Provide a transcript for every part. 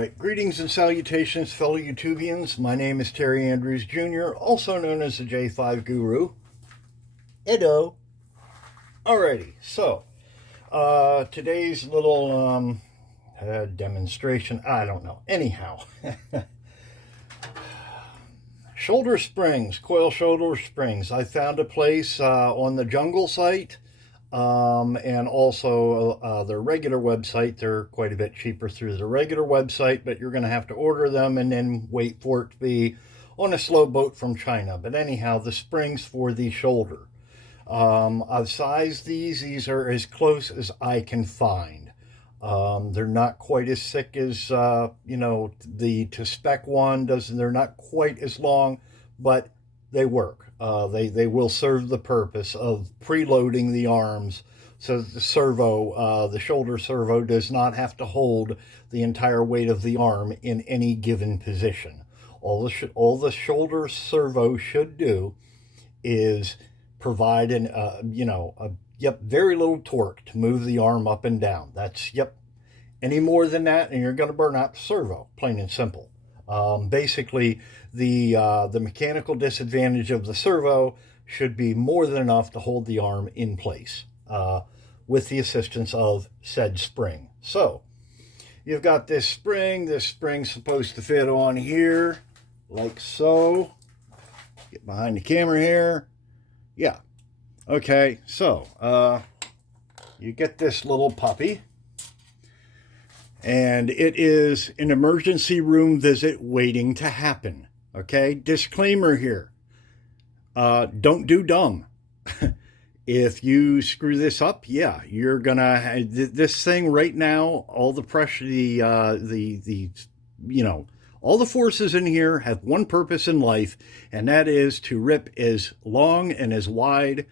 Alright, greetings and salutations, fellow YouTubians. My name is Terry Andrews Jr., also known as the J5 Guru. Hello. Alrighty, so, today's little, demonstration, I don't know. Anyhow, shoulder springs, coil shoulder springs. I found a place on the Jungle site. And also their regular website. They're quite a bit cheaper through the regular website, but you're going to have to order them and then wait for it to be on a slow boat from China. But anyhow, the springs for the shoulder. I've sized these. These are as close as I can find. They're not quite as thick as, the to spec one. They're not quite as long, but they work. They will serve the purpose of preloading the arms so that the servo, the shoulder servo, does not have to hold the entire weight of the arm in any given position. All the shoulder servo should do is provide very little torque to move the arm up and down. That's, any more than that and you're going to burn out the servo, plain and simple. Basically, the mechanical disadvantage of the servo should be more than enough to hold the arm in place with the assistance of said spring. So, you've got this spring. This spring's supposed to fit on here, like so. Get behind the camera here. Yeah. Okay, so, you get this little puppy. And it is an emergency room visit waiting to happen. Okay, disclaimer here. Don't do dumb. If you screw this up, yeah, you're gonna, this thing right now, all the pressure, all the forces in here have one purpose in life, and that is to rip as long and as wide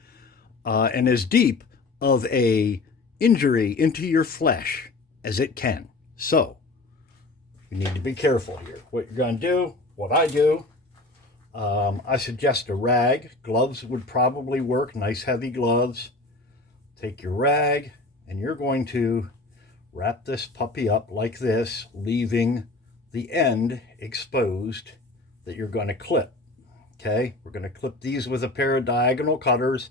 and as deep of a injury into your flesh as it can. So, you need to be careful here. What you're going to do, what I do, I suggest a rag. Gloves would probably work, nice heavy gloves. Take your rag, and you're going to wrap this puppy up like this, leaving the end exposed that you're going to clip. Okay, we're going to clip these with a pair of diagonal cutters.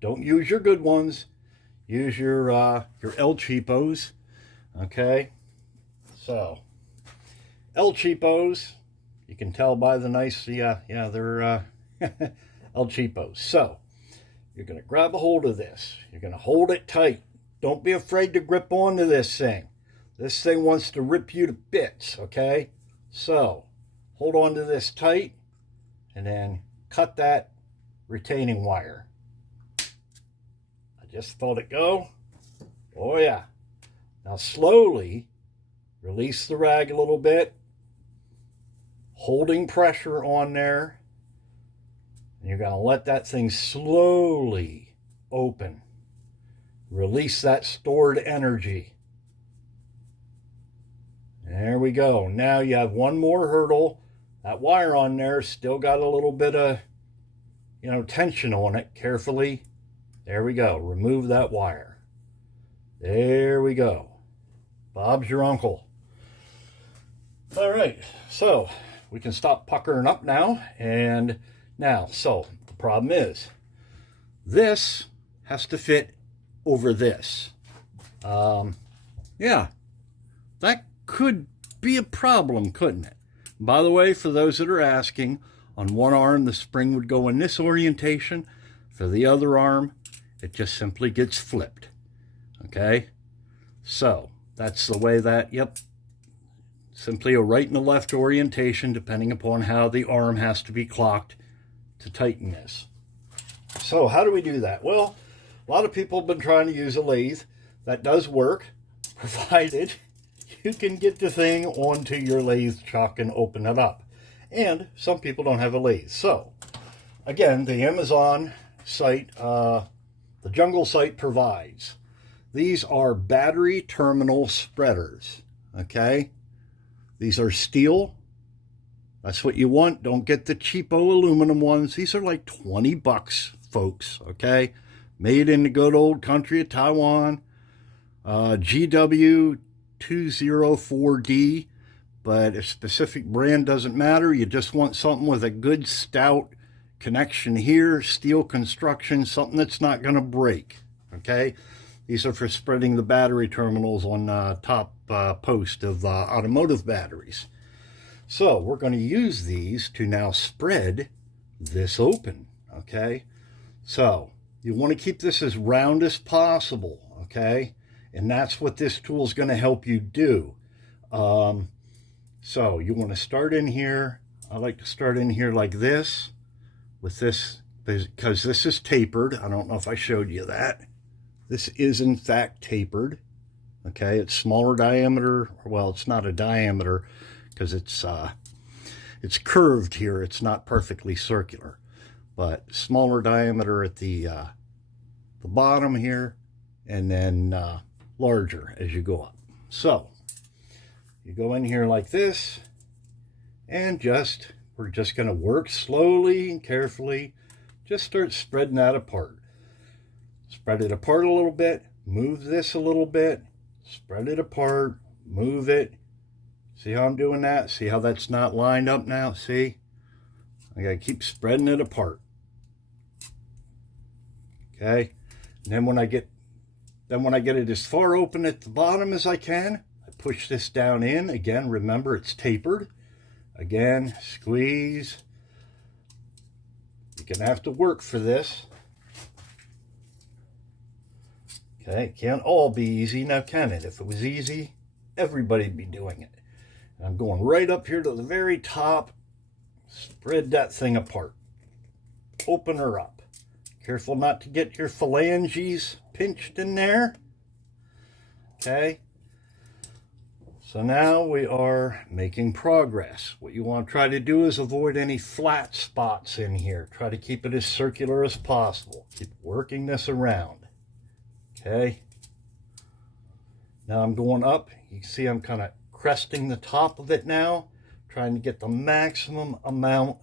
Don't use your good ones. Use your El Cheapos. Okay. So, El Cheapos, you can tell by the nice, they're El Cheapos. So, you're going to grab a hold of this. You're going to hold it tight. Don't be afraid to grip onto this thing. This thing wants to rip you to bits, okay? So, hold on to this tight, and then cut that retaining wire. I just let it go. Oh, yeah. Now, slowly release the rag a little bit, holding pressure on there, and you're going to let that thing slowly open. Release that stored energy. There we go. Now you have one more hurdle. That wire on there still got a little bit of, tension on it. Carefully. There we go. Remove that wire. There we go. Bob's your uncle. All right, so we can stop puckering up now. And now, so the problem is, this has to fit over this. Yeah, that could be a problem, couldn't it? By the way, for those that are asking, on one arm the spring would go in this orientation. For the other arm, it just simply gets flipped. Okay, so that's the way that, simply a right and a left orientation depending upon how the arm has to be clocked to tighten this. So how do we do that? Well, a lot of people have been trying to use a lathe. That does work, provided you can get the thing onto your lathe chuck and open it up. And some people don't have a lathe. So, again, the Amazon site, the Jungle site provides. These are battery terminal spreaders, okay? These are steel. That's what you want. Don't get the cheapo aluminum ones. These are like 20 bucks, folks, okay? Made in the good old country of Taiwan. GW204D but a specific brand doesn't matter. You just want something with a good stout connection here, steel construction, something that's not going to break. Okay, these are for spreading the battery terminals on top post of automotive batteries. So we're going to use these to now spread this open. Okay, so you want to keep this as round as possible. Okay, and that's what this tool is going to help you do. So you want to start in here. I like to start in here like this with this, because this is tapered. I don't know if I showed you that. This is in fact tapered. Okay, it's smaller diameter. Well, it's not a diameter because it's curved here. It's not perfectly circular, but smaller diameter at the bottom here, and then larger as you go up. So you go in here like this, and we're just going to work slowly and carefully. Just start spreading that apart. Spread it apart a little bit, move this a little bit, spread it apart, move it. See how I'm doing that? See how that's not lined up now? See? I gotta keep spreading it apart. Okay? And then when I get it as far open at the bottom as I can, I push this down in. Again, remember it's tapered. Again, squeeze. You're gonna have to work for this. Okay, it can't all be easy now, can it? If it was easy, everybody'd be doing it. And I'm going right up here to the very top. Spread that thing apart. Open her up. Careful not to get your phalanges pinched in there. Okay. So now we are making progress. What you want to try to do is avoid any flat spots in here. Try to keep it as circular as possible. Keep working this around. Okay. Now I'm going up. You can see I'm kind of cresting the top of it now, trying to get the maximum amount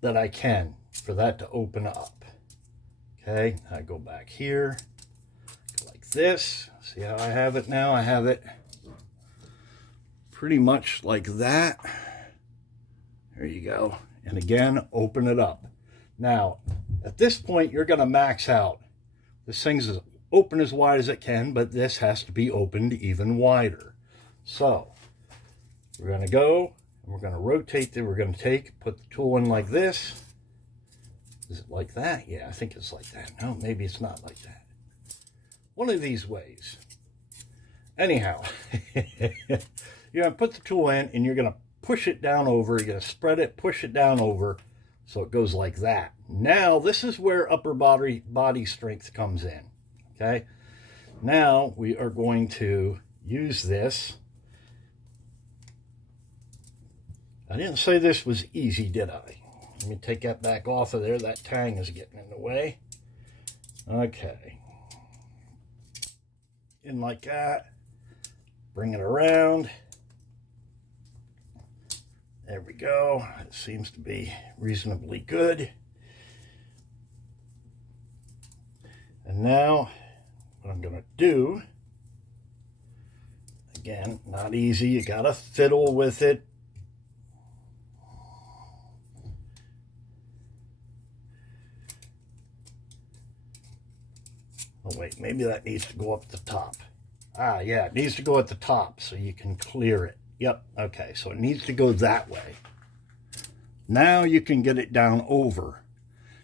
that I can for that to open up. Okay, I go back here like this. See how I have it now? I have it pretty much like that. There you go. And again, open it up. Now, at this point, you're going to max out. This thing's as open as wide as it can, but this has to be opened even wider. So, we're going to go, and we're going to rotate it. We're going to put the tool in like this. Is it like that? Yeah, I think it's like that. No, maybe it's not like that. One of these ways. Anyhow, you're going to put the tool in, and you're going to push it down over. You're going to spread it, push it down over, so it goes like that. Now, this is where upper body strength comes in. Okay? Now, we are going to use this. I didn't say this was easy, did I? Let me take that back off of there. That tang is getting in the way. Okay. In like that. Bring it around. There we go. It seems to be reasonably good. And now, what I'm going to do, again, not easy. You got to fiddle with it. Oh, wait, maybe that needs to go up the top. Ah, yeah, it needs to go at the top so you can clear it. Yep, okay, so it needs to go that way. Now you can get it down over.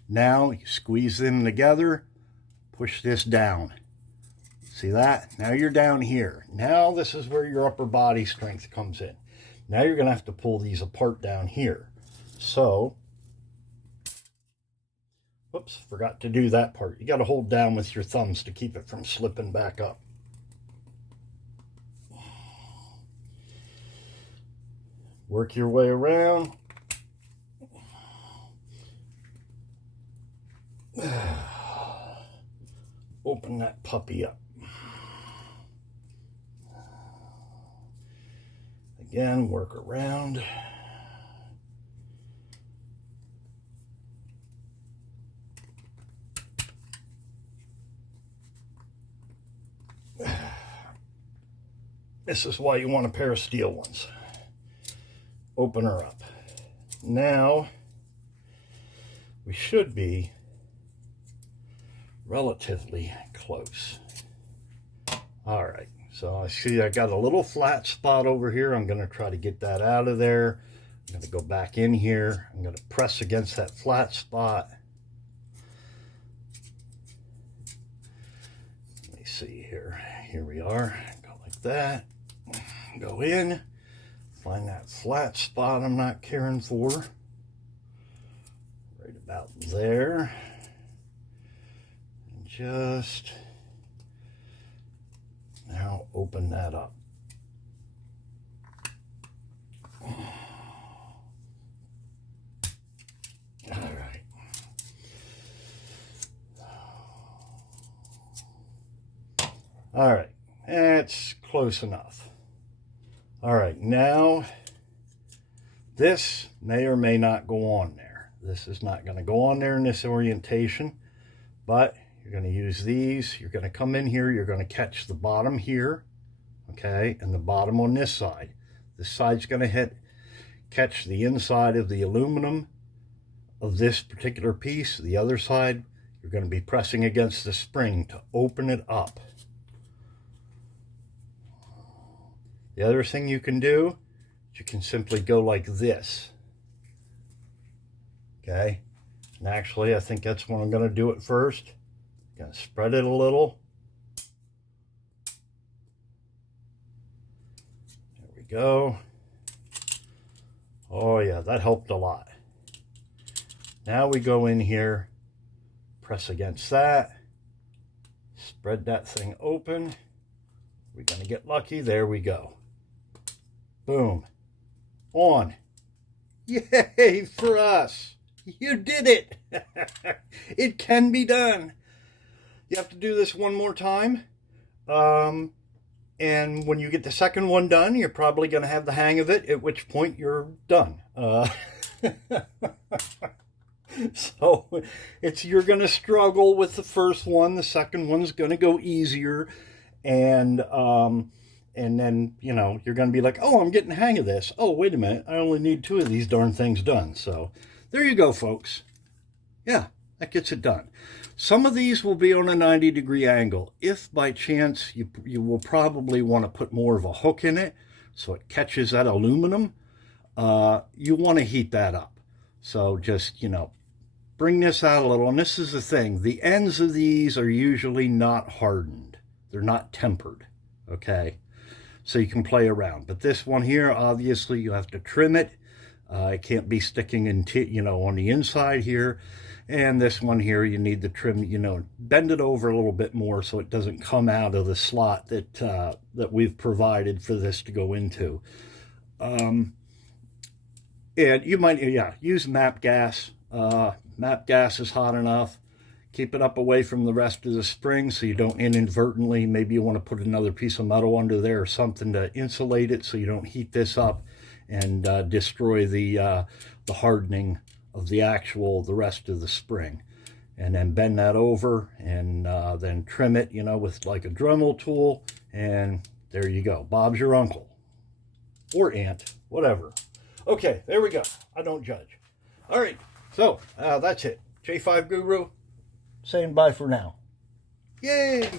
Now you squeeze them together, push this down. See that? Now you're down here. Now this is where your upper body strength comes in. Now you're going to have to pull these apart down here. So, whoops, forgot to do that part. You got to hold down with your thumbs to keep it from slipping back up. Work your way around. Open that puppy up. Again, work around. This is why you want a pair of steel ones. Open her up. Now, we should be relatively close. All right, so I see I got a little flat spot over here. I'm going to try to get that out of there. I'm going to go back in here. I'm going to press against that flat spot. Let me see here. Here we are. Go like that. Go in. Find that flat spot I'm not caring for. Right about there. And just now open that up. All right. All right, that's close enough. All right, now this may or may not go on there. This is not going to go on there in this orientation, but you're going to use these. You're going to come in here. You're going to catch the bottom here, okay, and the bottom on this side. This side's going to catch the inside of the aluminum of this particular piece. The other side, you're going to be pressing against the spring to open it up. The other thing you can do, you can simply go like this. Okay? And actually, I think that's what I'm going to do at first. I'm going to spread it a little. There we go. Oh yeah, that helped a lot. Now we go in here, press against that, spread that thing open. We're going to get lucky. There we go. Boom. On. Yay for us. You did it. It can be done. You have to do this one more time. And when you get the second one done, you're probably going to have the hang of it, at which point you're done. So you're going to struggle with the first one. The second one's going to go easier. And then, you know, you're going to be like, oh, I'm getting the hang of this. Oh, wait a minute. I only need 2 of these darn things done. So there you go, folks. Yeah, that gets it done. Some of these will be on a 90-degree angle. If by chance you will probably want to put more of a hook in it so it catches that aluminum, you want to heat that up. So just, you know, bring this out a little. And this is the thing. The ends of these are usually not hardened. They're not tempered. Okay? So you can play around. But this one here, obviously, you have to trim it. It can't be sticking into, you know, on the inside here. And this one here, you need to trim, you know, bend it over a little bit more so it doesn't come out of the slot that that we've provided for this to go into. And you might, yeah, use MAPP gas. MAPP gas is hot enough. Keep it up away from the rest of the spring so you don't inadvertently, maybe you want to put another piece of metal under there or something to insulate it so you don't heat this up and destroy the hardening of the rest of the spring. And then bend that over and then trim it, you know, with like a Dremel tool, and there you go. Bob's your uncle or aunt, whatever. Okay, there we go. I don't judge. All right, so that's it. J5 Guru saying bye for now. Yay!